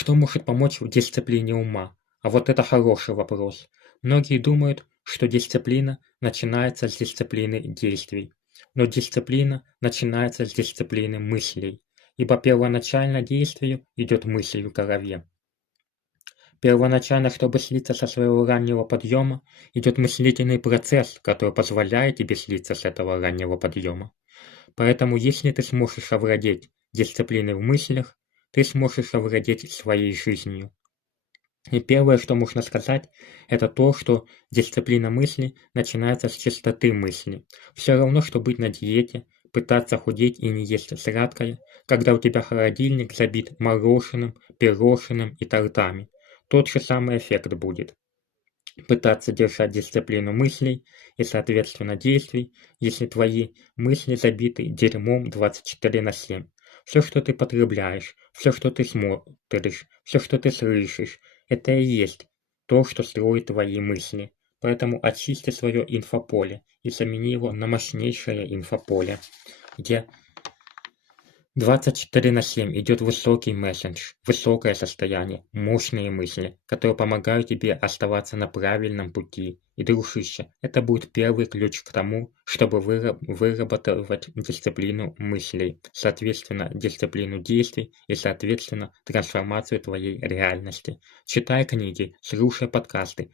Что может помочь в дисциплине ума? А вот это хороший вопрос. Многие думают, что дисциплина начинается с дисциплины действий. Но дисциплина начинается с дисциплины мыслей, ибо первоначально действию идет мысль в голове. Первоначально, чтобы слиться со своего раннего подъема, идет мыслительный процесс, который позволяет тебе слиться с этого раннего подъема. Поэтому если ты сможешь овладеть дисциплиной в мыслях, ты сможешь овладеть своей жизнью. И первое, что можно сказать, это то, что дисциплина мысли начинается с чистоты мысли. Все равно, что быть на диете, пытаться худеть и не есть сладкое, когда у тебя холодильник забит мороженым, пирожным и тортами. Тот же самый эффект будет. Пытаться держать дисциплину мыслей и, соответственно, действий, если твои мысли забиты дерьмом 24/7. Все, что ты потребляешь, все, что ты смотришь, все, что ты слышишь, это и есть то, что строит твои мысли. Поэтому очисти свое инфополе и замени его на мощнейшее инфополе, где 24/7 идет высокий месседж, высокое состояние, мощные мысли, которые помогают тебе оставаться на правильном пути. И, дружище, это будет первый ключ к тому, чтобы вырабатывать дисциплину мыслей, соответственно, дисциплину действий и, соответственно, трансформацию твоей реальности. Читай книги, слушай подкасты,